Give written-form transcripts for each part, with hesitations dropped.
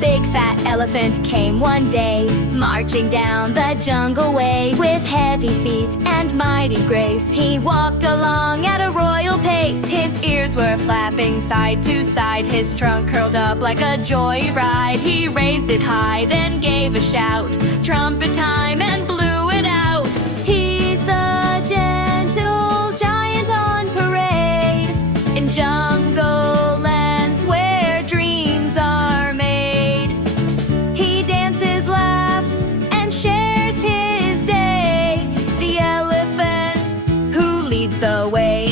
big fat elephant came one day, marching down the jungle way. With heavy feet and mighty grace, he walked along at a royal pace. His ears were flapping side to side, his trunk curled up like a joyride. He raised it high, then gave a shout, trumpet time, and blew it out. He's the gentle giant on parade in jungle lands where dreams are made. He dances, laughs, and shares his day, the elephant who leads the way.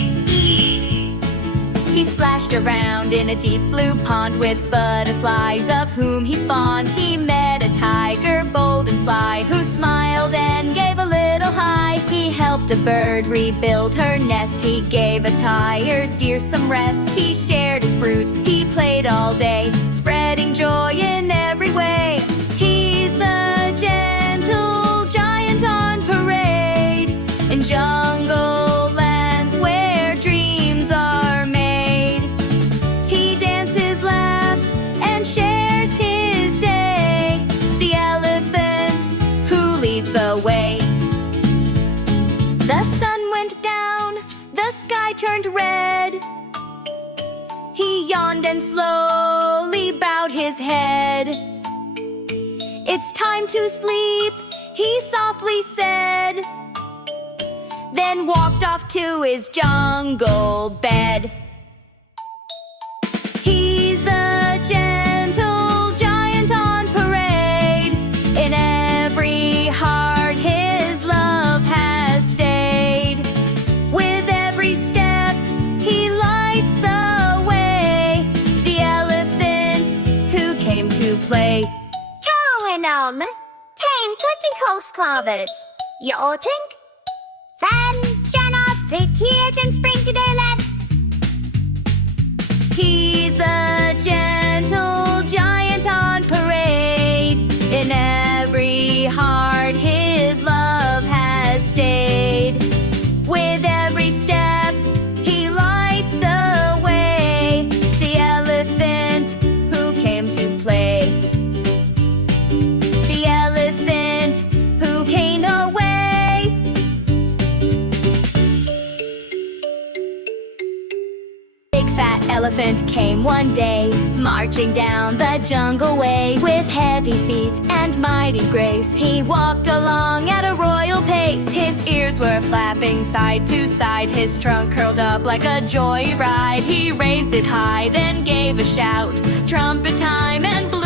He splashed around in a deep blue pond with butterflies of whom he's fond. He met a tiger, bold and sly, who smiled and gave a little high. He helped a bird rebuild her nest, he gave a tired deer some rest. He shared his fruits, he played all day, spreading joy in every way. He's the gentle giant on parade in jungle lands where dreams are made. He dances, laughs, and shares his day, the elephant who leads the way. The sun went down, the sky turned red. He yawned and slowly bowed his head. It's time to sleep, he softly said, then walked off to his jungle bed. He's the gentle giant on parade in every heart his love has stayed. With every step he lights the way, the elephant who came to play. Genom 10 kostklavet. Jag tänk känna priteten spring till det lätt. He's the gentle giant on parade in every heart his love has stayed. With every step he lights the way, the elephant who came to play. The elephant who came away. Big fat elephant came one day, marching down the jungle way. With heavy feet and mighty grace, he walked along at a royal pace. His ears were flapping side to side, his trunk curled up like a joyride. He raised it high, then gave a shout, trumpet time, and blew